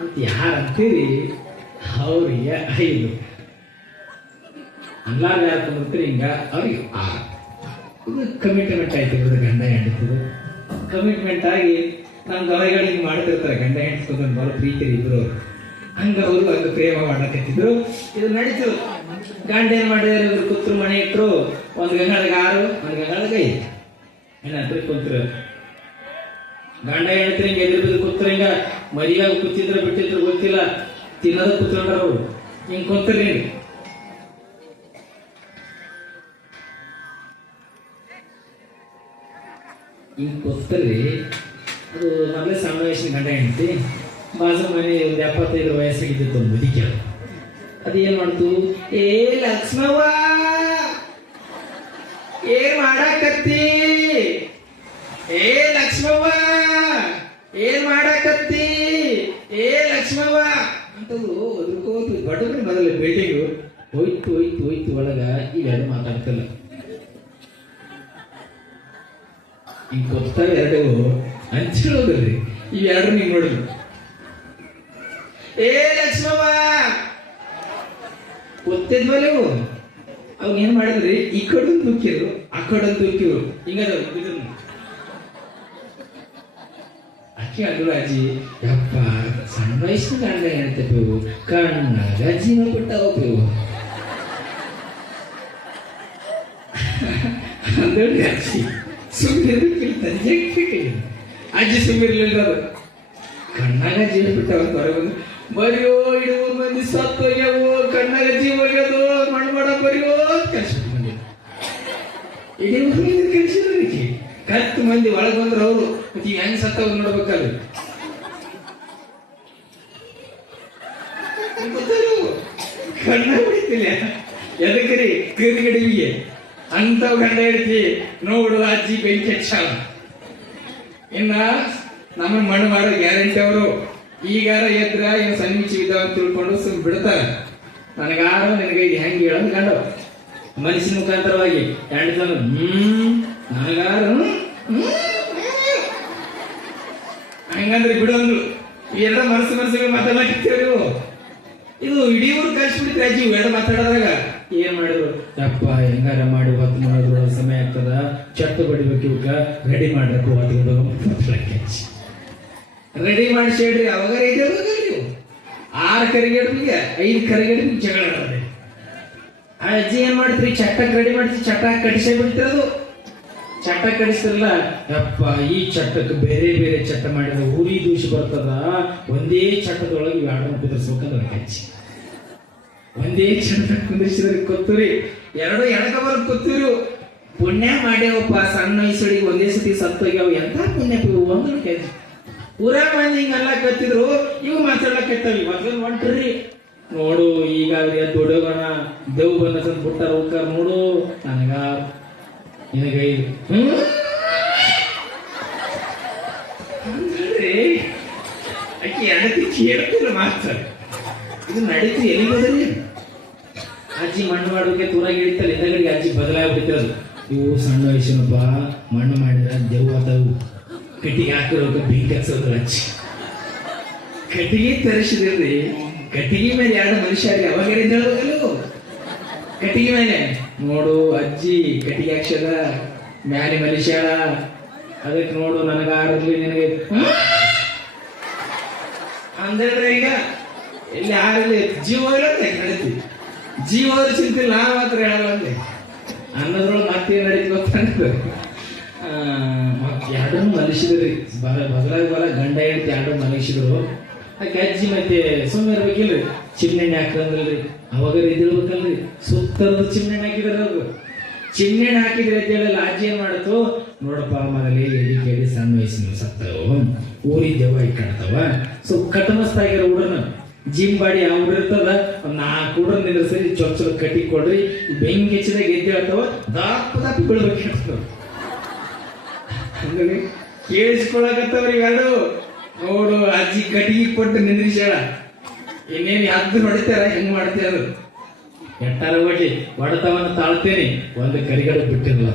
ಅಂತ ಯಾರು ಅಂತೀರಿ ಅವ್ರಿಗೆ 5 ಅಲ್ಲಾರ ಯಾರು ತಂದಿರ್ತೀರಿ ಹಿಂಗ ಅವ್ರಿಗೆ 6. ಇದು ಕಮಿಟ್ಮೆಂಟ್ ಆಯ್ತು ಇವ್ರದ್ದು ಗಂಡ ಹೆಂಡತಿದು ಕಮಿಟ್ಮೆಂಟ್ ಆಗಿ ನಮ್ಗೆ ಅವರಿಗಳು ಹಿಂಗೆ ಮಾಡ್ತಿರ್ತಾರೆ ಗಂಡ ಹೆಂಡತಿ ಬರೋ ಪ್ರೀತಿ ಇದ್ರು ಹಂಗ ಅವರು ಹಂಗ ಪ್ರೇಮ ಮಾಡಕತ್ತಿದ್ರು. ಇದು ನಡೀತು. ಗಂಡ ಏನ್ ಮಾಡಿದಾರೆ ಇವ್ರು ಕೂತ್ರು ಮನೆ ಇಟ್ರು. ಒಂದು ಗಂಗಾಳಿಗೆ 6 ಒಂದು ಗಂಗಾಳಿಗೆ 5 ಏನಂತ ಕುಂತ್ರು. ಗಂಡ ಹೆಂಡತಿ ಹಿಂಗೆ ಎದುರು ಬಿದ್ದು ಕೂತ್ರು. ಹಿಂಗ ಮರಿಯಾಗ ಕೂತಿದ್ರು ಬಿಟ್ಟಿದ್ರು ಗೊತ್ತಿಲ್ಲ. ತಿನ್ನೋದ ಕೂತ್ಕೊಂಡ್ರ ಅವ್ರು ಹಿಂಗ್ ಕುಂತ್ರಿ. ಹಿಂಗ್ ಕೂತ್ರಿ. ಅದು ಮೊದಲೇ ಸಣ್ಣ ವಯಸ್ಸಿನ ಗಂಡ ಹೆಂಡತಿ ಬಾಜು ಮನೆ ಒಂದು 75 ವಯಸ್ಸಾಗಿದ್ದು ಮುದಿಕ. ಅದೇನ್ ಮಾಡ್ತು, ಏ ಲಕ್ಷ್ಮವ್ವ ಏನ್ ಮಾಡಾಕತ್ತಿ, ಏ ಲಕ್ಷ್ಮವ್ವ ಏನ್ ಮಾಡಾಕತ್ತಿ, ಏ ಲಕ್ಷ್ಮವ್ವ ಅಂತದು ಅದ್ರಕೋತು ಬಡವ್ರೆ ಮೊದಲ ಭೇಟಿಗೂ ಹೋಯ್ತು ಹೋಯ್ತು ಹೋಯ್ತು ಒಳಗ ಇವೆರಡು ಮಾತಾಡ್ತಿಲ್ಲ. ಹಿಂಗ್ ಕೊತ್ತಾಗ 2 ಹಂಚಿಡೋದ್ರಿ. ಇವೆರಡು ನೀವು ನೋಡಿದ್ರು. ಏ ಲಕ್ಷ್ಮವ್ವ ಗೊತ್ತಿದ್ವಲ್ಲ ಇವು. ಅವ್ ಏನ್ ಮಾಡಿದ್ರಿ, ಈ ಕಡೆ ದುಃಖಿರು ಆ ಕಡೆ ದುಃಖಿರು ಹಿಂಗದವ್ರು. ಅಕ್ಕಿ ಅಂದ್ರು ಅಜ್ಜಿ ಯಪ್ಪ ಸಣ್ಣ ವಯಸ್ಸಿನ ಗಂಡ ಹೇಳ್ತೇವು ಕಣ್ಣಾಗ ಜೀವ ಬಿಟ್ಟ ಹೋಗ್ತೇವು ಅಂದ್ರಿ. ಅಜ್ಜಿ ಸುಮ್ಮನೆ ಅಜ್ಜಿ ಸುಮ್ಮಿರ್ಲಿಲ್ಲ. ಕಣ್ಣಾಗ ಜೀವ ಬಿಟ್ಟವಂತ ಹೊರಗೆ ಬಂದು ಬರಿಯೋ ಇಡೂ ಮಂದಿ ಸತ್ತೋಗ್ಯಾವು, ಕಣ್ಣಾಗ ಜೀವ ಹೋಗ್ಯದು ಮಣ್ಮಾಡ ಬರಿಯೋ ಕಳ್ಸಿಬಿಟ್ಟು ಮಂದಿ. ಇಡೀ ಊರಿಗೆ ಕಳ್ಸಿದ್ರಿಗೆ 10 ಮಂದಿ ಒಳಗೆ ಬಂದ್ರು. ಅವರು ಮತ್ತೆ ಈಗ ಹೆಂಗ್ ಸತ್ತವ್ ನೋಡ್ಬೇಕಲ್ಲ. ಕಣ್ಣ ಹೊಡಿತಿಲ್ಲ ಎದಕ್ರಿ ಕರಿಗಡಿಗೆ ಅಂತವ್ ಗಂಡ ಹಿಡ್ತಿ ನೋಡು ಅಜ್ಜಿ ಬೆಂಕಿ ಹಚ್ಚಾಳ. ಇನ್ನ ನಮ್ಮ ಮಣ್ಣು ಮಾಡೋ ಗ್ಯಾರಂಟಿ ಅವರು. ಈಗಾರ ಎದ್ರ ಇನ್ನು ಸನ್ನಿಚಿ ಇದ್ದಾವ ಅಂತ ತಿಳ್ಕೊಂಡು ಸುಮ್ ಬಿಡ್ತಾರೆ. ನನಗಾರು ನಿನಗೆ ಇದು ಹೆಂಗೆ ಹೇಳೋದು ಗಂಡ ಮನಸ್ಸಿನ ಮುಖಾಂತರವಾಗಿ ಹೆಂಡತನ ನನಗಾರು ಹಂಗಂದ್ರೆ ಬಿಡೋಂದ್ರು. ಇವೆಲ್ಲ ಮನಸ್ಸಿಗೆ ಮಾತಾಡ್ಲಾಕಿರ್ತೇವೆ. ಇದು ಇಡೀ ಊರು ಕಳ್ಸಿಬಿಡ್ತೀವಿ ಅಜ್ಜಿ ಇವೆರಡು ಮಾತಾಡೋದಾಗ. ಏನ್ ಮಾಡಿದ್ರು, ಯಪ್ಪ ಹೆಂಗಾರ ಮಾಡಿ ಹೊತ್ತು ಮಾಡಿದ್ರು ಸಮಯ ಆಗ್ತದ, ಚಟ್ಟು ಬಡಿಬೇಕು ಇವಕ್ಕ ರೆಡಿ ಮಾಡ್ಬೇಕು ಹೊತ್ತು ರೆಡಿ ಮಾಡಿಸಿ ಹೇಳ್ರಿ. ಅವಾಗ ನೀವು 6 ಕರಿಗಡ್ಬಿಗೆ 5 ಕರಿಗಡ್ಬಿಗೆ ಜಗಳ ಆಡೋದೆ. ಆ ಅಜ್ಜಿ ಏನ್ ಮಾಡ್ತೀರಿ, ಚಟ್ಟಕ್ಕೆ ರೆಡಿ ಮಾಡ್ತೀವಿ, ಚಟ್ಟ ಕಡಿಸೇ ಬಿಡ್ತಿರೋದು. ಚಟ್ಟ ಕಡಿಸ್ತಿರಲ್ಲ, ಯಪ್ಪ ಈ ಚಟ್ಟಕ್ಕೆ ಬೇರೆ ಬೇರೆ ಚಟ್ಟ ಮಾಡಿದ ಉರಿ ದೂಷಿ ಬರ್ತದ. ಒಂದೇ ಚಟ್ಟದೊಳಗೆ ಇವು ಆಡೋಣ ಕುದಿರ್ಸ್ಬೇಕಂದ್ರೆ ಹಚ್ಚಿ ಒಂದೇ ಚಟ್ಟ ಕುದಿಸಿದ್ರೆ ಕೊತ್ತೂರಿ 2 ಎಣಕಬರ್ ಕೊತ್ತೂರು. ಪುಣ್ಯ ಮಾಡ್ಯಾವಪ್ಪ ಸಣ್ಣ ವಯಸ್ಸೊಳಗೆ ಒಂದೇ ಸತಿ ಸತ್ತೋಗ್ಯಾವ. ಎಂತ ಪುಣ್ಯ ಒಂದು ಕೆಜಿ ಊರ ಮಂದಿ ಹಿಂಗೆಲ್ಲ ಕತ್ತಿದ್ರು. ಇವು ಮಾತಾಡ್ಲಕತ್ತಾವ. ಮೊದಲು ಹೊಂಟ್ರಿ ನೋಡು. ಈಗ ದೊಡ್ಡಗಣ ದೇವ್ ಬಂದ ತಂದು ಬಿಟ್ಟಾರ ಹೋಗ್ತಾರ ನೋಡು. ನನಗ ನಿನಗೈದು ಅಕ್ಕಿ ಅಡತಿ ಕೇಳ್ತಿಲ್ಲ ಮಾತಾಡ. ಇದು ನಡೀತು ಎಲ್ಲಿ ಬದಲಿ. ಅಜ್ಜಿ ಮಣ್ಣು ಮಾಡೋಕೆ ತೂರಾಗಿ ಇಳಿತಲ್ಲ. ಹಿಂದಗಡೆಗೆ ಅಜ್ಜಿ ಬದಲಾಗ್ಬಿಟ್ಟಿರೋದು. ಇವು ಸಣ್ಣ ವಯಸ್ಸಿನಪ್ಪ ಮಣ್ಣು ಮಾಡಿದ್ರೆ ದೇವ್ ಆತವು. ಕಟ್ಟಿಗೆ ಹಾಕಿರೋಕೆ ಬೆಂಕಿ ಹಚ್ಚೋದು ಅಜ್ಜಿ. ಕಟ್ಟಿಗೆ ತರಿಸಿದ್ರಿ. ಕಟ್ಟಿಗೆ ಮೇಲೆ 2 ಮನುಷ್ಯರಿಗೆ ಅವಾಗ ಹೇಳ್ಬೇಕಲ್ಲ. ಕಟ್ಟಿಗೆ ಮೇಲೆ ನೋಡು ಅಜ್ಜಿ ಕಟ್ಟಿಗೆ ಹಾಕ್ಸದ ಮ್ಯಾಲೆ ಮನುಷ್ಯಾಳ. ಅದಕ್ಕೆ ನೋಡು ನನಗಾರಲಿ ನಿನಗೆ ಅಂದ್ರೆ ಈಗ ಇಲ್ಲಿ ಯಾರಲ್ಲಿ ಜೀವ ನಡೀತಿ. ಜೀವ ಚಿಂತಿಲ್ಲ, ನಾ ಮಾತ್ರ ಹೇಳಲ್ಲ ಅಂದೆ ಅನ್ನೋದ್ರೊಳಗೆ ಮತ್ತೆ ನಡೀತಿ ಗೊತ್ತಾಗ್ತದೆ. 2 ಮನುಷ್ಯದ್ರಿ ಬದಲಾಗಿ ಗಂಡ ಹೆಂಡತಿ 2 ಮನುಷ್ಯರು. ಆಕೆ ಅಜ್ಜಿ ಮತ್ತೆ ಸುಮ್ಮನೆ ಇರ್ಬೇಕಿಲ್ರಿ. ಚಿಮ್ನೆಣ್ಣೆ ಹಾಕಂದ್ರಲ್ರಿ. ಅವಾಗ ಇದಿರ್ಬೇಕಲ್ರಿ. ಸುತ್ತರದ ಚಿಮ್ನೆಣ್ಣೆ ಹಾಕಿದಾರ. ಅವ್ರು ಚಿಮ್ನೆಣ್ಣೆ ಹಾಕಿದ್ರೆ ಅಂತ ಹೇಳಲ್ಲ. ಅಜ್ಜಿ ಏನ್ ಮಾಡತ್ತು, ನೋಡಪ್ಪ ಮನೇಲಿ ಎಡಿ ಕೇಳಿ ಸಣ್ಣ ವಯಸ್ಸಿನ ಸತ್ತವ ಊರಿಗೆ ದೆವ್ವ ಇಟ್ಕಾಡ್ತಾವ. ಸೊ ಕಟಮಸ್ತಾಗಿರೋ ಹುಡ್ರನ ಜಿಮ್ ಬಾಡಿ ಯಾವ ಇರ್ತದ 4 ಹುಡ್ರ ನಿಂದ್ರಸರಿ ಚೊಚ್ಚಲ ಕಟ್ಟಿ ಕೊಡ್ರಿ. ಬೆಂಕಿ ಹೆಚ್ಚಿದಾಗ ಎದ್ದೆ ಹೇಳ್ತಾವ. ದಪ್ಪ ಬೀಳ್ಬೇಕಿರ್ತವ. ಹಂಗಾಗಿ ಕೇಳಿಸ್ಕೊಳಕತ್ತವ್ರಿ ಇವೆರಡು. ನೋಡು ಅಜ್ಜಿ ಕಟ್ಟಿಗೆ ಕೊಟ್ಟು ನಿಂದ್ರಿಸ್ಯಾಳ. ಇನ್ನೇನು ಯಾವ್ದು ಹೊಡಿತಾರ ಹೆಂಗ್ ಮಾಡ್ತೀರ ಅದು ಎಟ್ಟಾರ ಹೋಗಿ ಹೊಡೆತವನ್ನ ತಾಳ್ತೇನೆ. ಒಂದು ಕರಿಗಡೆ ಬಿಟ್ಟಿರಲ್ಲ.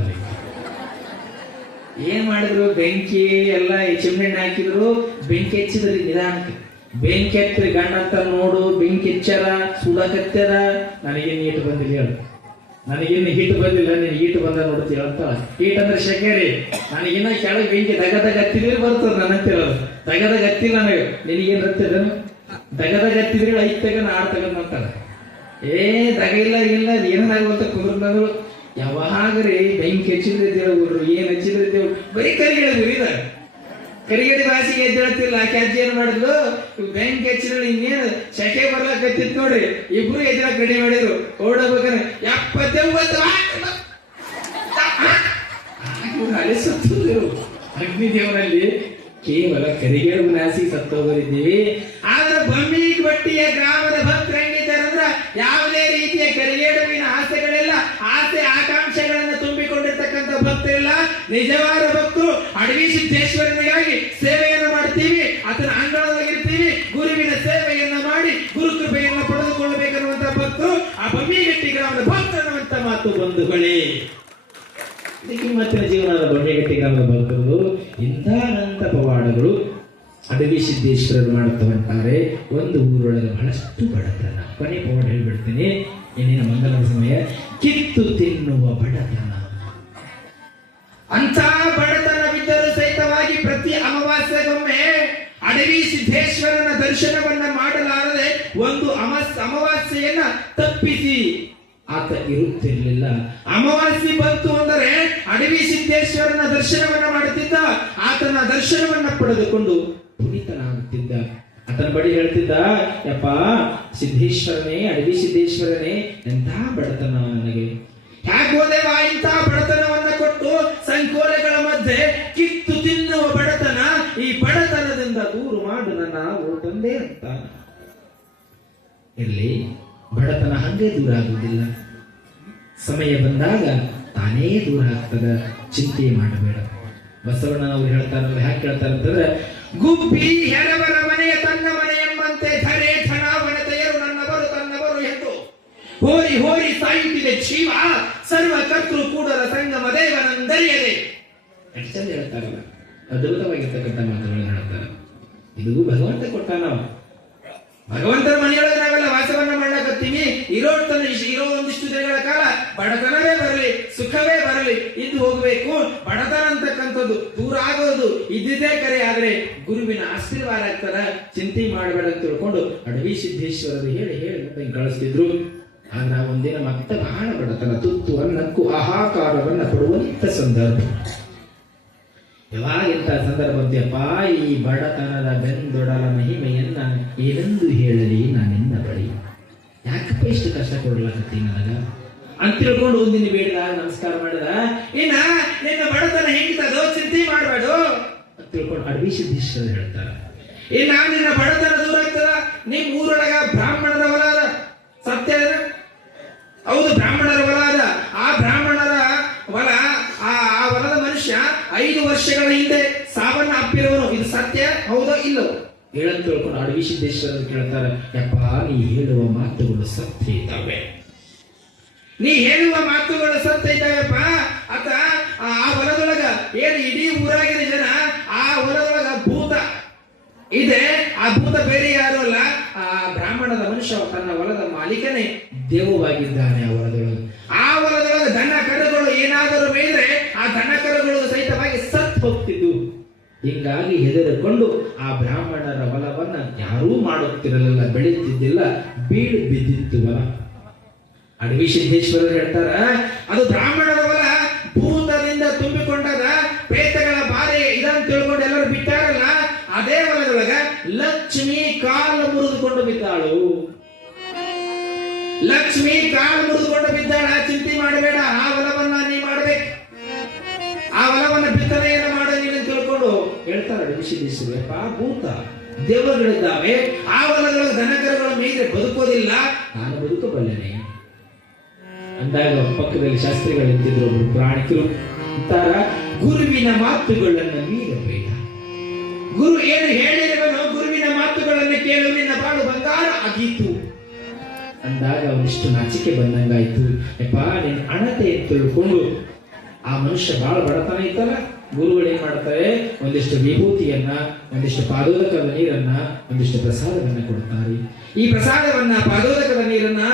ಏನ್ ಮಾಡಿದ್ರು, ಬೆಂಕಿ ಎಲ್ಲ ಚಿಮ್ನೆಣ್ಣೆ ಹಾಕಿದ್ರು. ಬೆಂಕಿ ಹೆಚ್ಚಿದ್ರಿ ನಿಧಾನಕ್ಕೆ. ಬೆಂಕಿ ಹತ್ತಿರ ಗಂಡ ಅಂತ ನೋಡು, ಬೆಂಕಿ ಹೆಚ್ಚರ ಸುಡಕತ್ತರ, ನನಗೇನು ಈಟು ಬಂದಿಲ್ಲ ಹೇಳು, ನನಗಿನ್ನು ಹೀಟ್ ಬಂದಿಲ್ಲ, ನೀನು ಹೀಟ್ ಬಂದ ನೋಡ್ತೀವಿ ಅಂತ. ಹೀಟ್ ಅಂದ್ರೆ ಶೆಕೆರಿ, ನನಗಿನ್ನ ಕೆಳಗೆ ಬೆಂಕಿ ದಗದಾಗ ಹತ್ತಿದ್ರೆ ಬರ್ತದ, ನನ್ನ ಹತ್ತಿರೋದು ದಗದಾಗ ಹತ್ತಿಲ್ಲ ನನಗೆ. ನಿನಗೇನು ಹತ್ತಿದ ದಗದಾಗ ಹತ್ತಿದ್ರೆ 5 ತಗೊಂಡು 6 ತಗೊಂಡ್ ಮಾಡ್ತಾಳೆ. ದಗ ಇಲ್ಲ ಇಲ್ಲ ಏನಾಗುವಂತ ಕುದುರ್ನದು ಯಾವಾಗ್ರಿ ಬೆಂಕಿ ಹಚ್ಚಿದ್ರೆ ದೇವ್ರು, ಏನ್ ಹಚ್ಚಿದ್ರೆ ದೇವ್ರು, ಬರೀ ಕರಿಗಿಡದು ಇದ ಕರಿಗಡಿ ಭಾಷೆಗೆ ಎದ್ದೇಳ್ತಿಲ್ಲ. ಆಕೆ ಅಜ್ಜಿ ಏನ್ ಮಾಡಿದ್ಲು, ಬೆಂಕಿ ಹಚ್ಚಿದ್ರೆ ಇನ್ನೇನು ಶೆಕೆ ಬರ್ಲಾಕತ್ತಿತ್ತು ನೋಡ್ರಿ, ಇಬ್ರು ಎದ್ರಾಗ ರೆಡಿ ಮಾಡಿದ್ರು. ಓಡಬೇಕಂದ್ರೆ 79 ಅಗ್ನಿ ದೇವರಲ್ಲಿ ಕೇವಲ ಕರಿಗೇಡು ನಾಸಿ ಸತ್ತೋಗರಿದ್ದೀವಿ. ಆದ್ರೆ ಬಮ್ಮಿಗ್ ಬಟ್ಟಿಯ ಗ್ರಾಮದ ಭಕ್ತರು ಹೆಂಗಿದ್ದಾರಂದ್ರ ಯಾವುದೇ ರೀತಿಯ ಕರಿಗೇಡುವಿನ ಆಸೆಗಳಿಲ್ಲ, ಆಸೆ ಆಕಾಂಕ್ಷೆಗಳನ್ನ ತುಂಬಿಕೊಂಡಿರ್ತಕ್ಕಂಥ ಭಕ್ತರಿಲ್ಲ. ನಿಜವಾದ ಭಕ್ತರು ಅಡವಿ ಸಿದ್ದೇಶ್ವರನಿಗಾಗಿ ಸೇವೆಯನ್ನು ಮಾಡ್ತೀವಿ, ಆತನ ಅಂಗಳವಾಗಿರ್ತೀವಿ, ಗುರುವಿನ ಸೇವೆಯನ್ನ ಮಾಡಿ ಗುರು ಕೃಪೆಯನ್ನು ಪಡೆದುಕೊಳ್ಳಬೇಕನ್ನುವಂತ ಭಕ್ತರು ಆ ಬಮ್ಮಿಗಟ್ಟಿ ಗ್ರಾಮದ ಭಕ್ತರನ್ನುವಂತ ಮಾತು ಬಂಧುಗಳೇ. ಕಿಮ್ಮತ್ತಿನ ಜೀವನದ ಬೊಂಡೆಗಟ್ಟಿ ಗ್ರಾಮದ ಭಕ್ತರು ಇಂಥ ಅನಂತ ಪವಾಡಗಳು ಅಡವಿ ಸಿದ್ದೇಶ್ವರರು ಮಾಡುತ್ತವಂತಾರೆ. ಒಂದು ಊರೊಳಗೆ ಬಹಳಷ್ಟು ಬಡತನ. ಕೊನೆ ಪವಾಡ ಹೇಳ್ಬಿಡ್ತೀನಿ, ಇನ್ನಿನ ಮಂಗಲ ಸಮಯ. ಕಿತ್ತು ತಿನ್ನುವ ಬಡತನ. ಅಂತ ಬಡತನವಿದ್ದರೂ ಸಹಿತವಾಗಿ ಪ್ರತಿ ಅಮಾವಾಸ್ಯೆಗೊಮ್ಮೆ ಅಡವಿ ಸಿದ್ದೇಶ್ವರನ ದರ್ಶನವನ್ನ ಮಾಡಲಾರದೆ ಒಂದು ಅಮಾವಾಸ್ಯೆಯನ್ನ ತಪ್ಪಿಸಿ ಆತ ಇರುತ್ತಿರಲಿಲ್ಲ. ಅಮಾವಾಸ್ಯೆ ಬಂತು ಅಂದರೆ ಅಡವಿ ಸಿದ್ದೇಶ್ವರನ ದರ್ಶನವನ್ನ ಮಾಡುತ್ತಿದ್ದ. ಆತನ ದರ್ಶನವನ್ನ ಪಡೆದುಕೊಂಡು ಪುನೀತನಾಗುತ್ತಿದ್ದ. ಆತನ ಬಳಿ ಹೇಳ್ತಿದ್ದ, ಯಪ್ಪ ಸಿದ್ದೇಶ್ವರನೇ, ಅಡವಿ ಸಿದ್ದೇಶ್ವರನೇ, ಎಂಥ ಬಡತನ ನನಗೆ, ಯಾಕೋದೇವ ಇಂಥ ಬಡತನವನ್ನ ಕೊಟ್ಟು ಸಂಕೋಲೆಗಳ ಮಧ್ಯೆ ಕಿತ್ತು ತಿನ್ನುವ ಬಡತನ, ಈ ಬಡತನದಿಂದ ದೂರ ಮಾಡು ನನ್ನ ತಂದೆ ಅಂತ. ಇರ್ಲಿ, ಬಡತನ ಹಂಗೆ ದೂರ ಆಗುವುದಿಲ್ಲ, ಸಮಯ ಬಂದಾಗ ತಾನೇ ದೂರ ಆಗ್ತದ, ಚಿಂತೆ ಮಾಡಬೇಡ. ಬಸವಣ್ಣನವರು ಹೇಳ್ತಾರಲ್ಲ, ಯಾಕೆ ಹೇಳ್ತಾರೆ ಅಂತಂದ್ರೆ, ಗುಬ್ಬಿ ಹೆರವರ ಮನೆಯ ತನ್ನ ಮನೆ ಎಂಬಂತೆ ಧರೆ ಧನಾವನತೆಯರು ನನ್ನವರು ತನ್ನವರು ಎಂದು ಹೋರಿ ಹೋರಿ ಸಾಯುತ್ತಿದೆ ಜೀವ, ಸರ್ವ ಕರ್ತೃ ಕೂಡಲ ಸಂಗಮ ದೇವನಂದರಿಯದೆ. ಎಷ್ಟು ಚಂದ ಹೇಳ್ತಾರಲ್ಲ, ಅದ್ಭುತವಾಗಿರ್ತಕ್ಕಂಥ ಮಾತುಗಳನ್ನು ಹೇಳ್ತಾರೆ. ಇದು ಭಗವಂತ ಕೊಟ್ಟ. ನಾವು ಭಗವಂತನ ಮನೆಯೊಳಗೆ ನಾವೆಲ್ಲ ವಾಸವನ್ನ ಮಾಡಕತ್ತೀವಿ. ಇರೋ ಒಂದಿಷ್ಟು ದಿನಗಳ ಕಾಲ ಬಡತನವೇ ಬರಲಿ, ಸುಖವೇ ಬರಲಿ, ಇದ್ದು ಹೋಗ್ಬೇಕು. ಬಡತನ ಅಂತಕ್ಕಂಥದ್ದು ದೂರ ಆಗೋದು ಇದ್ದಿದ್ದೇ ಕರೆ, ಆದ್ರೆ ಗುರುವಿನ ಆಶೀರ್ವಾದ ಆಗ್ತದ, ಚಿಂತೆ ಮಾಡಬೇಡ ಅಂತ ತಿಳ್ಕೊಂಡು ಅಡವಿ ಸಿದ್ದೇಶ್ವರರು ಹೇಳಿ ಹೇಳಿ ಕಳಿಸ್ತಿದ್ರು. ಆದ್ರೆ ಒಂದಿನ ಮತ್ತೆ ಬಹಳ ಬಡತನ, ತುತ್ತು ಅನ್ನಕ್ಕೂ ಆಹಾಕಾರವನ್ನ ಪಡುವಂತ ಸಂದರ್ಭ. ಯಾವಾಗ ಇಂಥ ಸಂದರ್ಭ ಬಂದ್ಯಪ್ಪ, ಈ ಬಡತನದ ಬೆಂದೊಡಲ ಮಹಿಮೆಯನ್ನ ಏನೆಂದು ಹೇಳಲಿ ನಾನಿನ್ನ ಬಳಿ, ಯಾಕಪ್ಪ ಇಷ್ಟು ಕಷ್ಟ ಕೊಡ್ಲಾಕತ್ತೀನಿ ನನಗ ಅಂತ ತಿಳ್ಕೊಂಡು ಒಂದಿನ ಬೇಡಿದ, ನಮಸ್ಕಾರ ಮಾಡಿದ. ಇನ್ನ ನಿನ್ನ ಬಡತನ ಹೆಂಗಿತದೋ ಚಿಂತೆ ಮಾಡಬೇಡು ಅಂತ ತಿಳ್ಕೊಂಡು ಅಡವಿ ಸಿದ್ದೇಶ್ವರ ಹೇಳ್ತಾರ. ಇನ್ನ ನಿನ್ನ ಬಡತನ ದೂರ ಆಗ್ತದ. ನಿಮ್ ಊರೊಳಗ ಬ್ರಾಹ್ಮಣರ ಹೊಲ ಅದ, ಸತ್ಯ ಅದ, ಹೌದು ಬ್ರಾಹ್ಮಣರ ಹೊಲ ಅದ. ಆ ಬ್ರಾಹ್ಮಣರ ಹೊಲ, ಆ ಹೊಲದ ಮನುಷ್ಯ 5 ವರ್ಷಗಳ ಹಿಂದೆ ಸಾವನ್ನ ಅಪ್ಪಿರುವನು. ಇದು ಸತ್ಯ ಹೌದೋ ಇಲ್ಲೋ ಹೇಳಂತ ತಿಳ್ಕೊಂಡು ಅಡವಿ ಸಿದ್ದೇಶ್ವರ ಕೇಳ್ತಾರೆ, ಯಪ್ಪ ನೀ ಹೇಳುವ ಮಾತುಗಳು ಸತ್ಯ ಇದ್ದಾವೆ, ನೀ ಹೇಳುವ ಮಾತುಗಳು ಸತ್ಯ ಇದ್ದಾವೆಪ್ಪ. ಅತ ಆ ಹೊಲದೊಳಗ ಏನು ಇಡೀ ಊರಾಗಿನ ಜನ ಆ ಹೊಲದೊಳಗ ಭೂತ ಇದೆ. ಆ ಭೂತ ಬೇರೆ ಯಾರು ಅಲ್ಲ, ಆ ಬ್ರಾಹ್ಮಣದ ಮನುಷ್ಯ ತನ್ನ ಹೊಲದ ಮಾಲೀಕನೇ ದೇವವಾಗಿದ್ದಾನೆ. ಆ ಹೊಲದೊಳಗೆ ದನ ಕರುಗಳು ಏನಾದರೂ ಮೇದ್ರೆ ಆ ದನ ಕರುಗಳು ಸಹಿತವಾಗಿ ಸತ್ ಹೋಗ್ತಿದ್ದು. ಹೀಗಾಗಿ ಹೆದರಿಕೊಂಡು ಆ ಬ್ರಾಹ್ಮಣರ ಹೊಲವನ್ನ ಯಾರೂ ಮಾಡುತ್ತಿರಲಿಲ್ಲ, ಬೆಳೀತಿದ್ದಿಲ್ಲ, ಬೀಳು ಬಿದ್ದಿತ್ತು ಹೊಲ. ಅಡವಿ ಸಿದ್ದೇಶ್ವರರು ಹೇಳ್ತಾರ, ಅದು ಬ್ರಾಹ್ಮಣರ ಹೊಲ ಭೂತದಿಂದ ತುಂಬಿಕೊಂಡದ, ಪ್ರೇತಗಳ ಬಾರಿ ಇದನ್ನು ತಿಳ್ಕೊಂಡು ಎಲ್ಲರೂ ಬಿಟ್ಟಾರಲ್ಲ. ಅದೇ ಹೊಲದೊಳಗ ಲಕ್ಷ್ಮಿ ಕಾಲು ಮುರಿದುಕೊಂಡು ಬಿದ್ದಾಳು. ಲಕ್ಷ್ಮಿ ಕಾಲು ಮುರಿದುಕೊಂಡು ಬಿದ್ದಾಳ. ಚಿಂತೆ ಮಾಡಬೇಡ, ಆ ಹೊಲವನ್ನ ನೀ ಮಾಡ್ಬೇಕು, ಆ ಹೊಲವನ್ನ ಬಿತ್ತನೆಯನ್ನು ಮಾಡ ನೀನು ತಿಳ್ಕೊಂಡು ಹೇಳ್ತಾರ ಅಡವಿ ಸಿದ್ದೇಶ್ವರಪ್ಪ. ಭೂತ ದೇವರುಗಳಿದ್ದಾವೆ, ಆ ಹೊಲದೊಳಗೆ ದನಕರುಗಳ ಮೇಲೆ ಬದುಕೋದಿಲ್ಲ, ನಾನು ಬದುಕಬಲ್ಲೆನೆ ಅಂದಾಗ ಪಕ್ಕದಲ್ಲಿ ಶಾಸ್ತ್ರಿಗಳು ನಿಂತಿದ್ರು, ಒಬ್ರು ಪ್ರಾಣಿಕರು ಅಂತಾರ, ಗುರುವಿನ ಮಾತುಗಳನ್ನು ಮೀರಬೇಡ, ಗುರು ಏನು ಹೇಳಿರುವನೋ ಗುರುವಿನ ಮಾತುಗಳನ್ನು ಕೇಳು, ನಿನ್ನ ಬಾಳು ಬಂಗಾರ ಆಗೀತು ಅಂದಾಗ ಅವನಿಷ್ಟು ನಾಚಿಕೆ ಬಂದಂಗಾಯ್ತು. ಯಪ್ಪ ನಿನ್ನ ಅಣತೆ ತಿಳ್ಕೊಂಡು ಆ ಮನುಷ್ಯ ಬಹಳ ಬಡತನ ಇತ್ತಲ್ಲ, ಗುರುಗಳು ಏನ್ ಮಾಡ್ತಾರೆ, ಒಂದಿಷ್ಟು ವಿಭೂತಿಯನ್ನ, ಒಂದಿಷ್ಟು ಪಾದೋದಕದ ನೀರನ್ನ, ಒಂದಿಷ್ಟು ಪ್ರಸಾದವನ್ನ ಕೊಡ್ತಾರೆ. ಈ ಪ್ರಸಾದವನ್ನ, ಪಾದೋದಕದ ನೀರನ್ನ,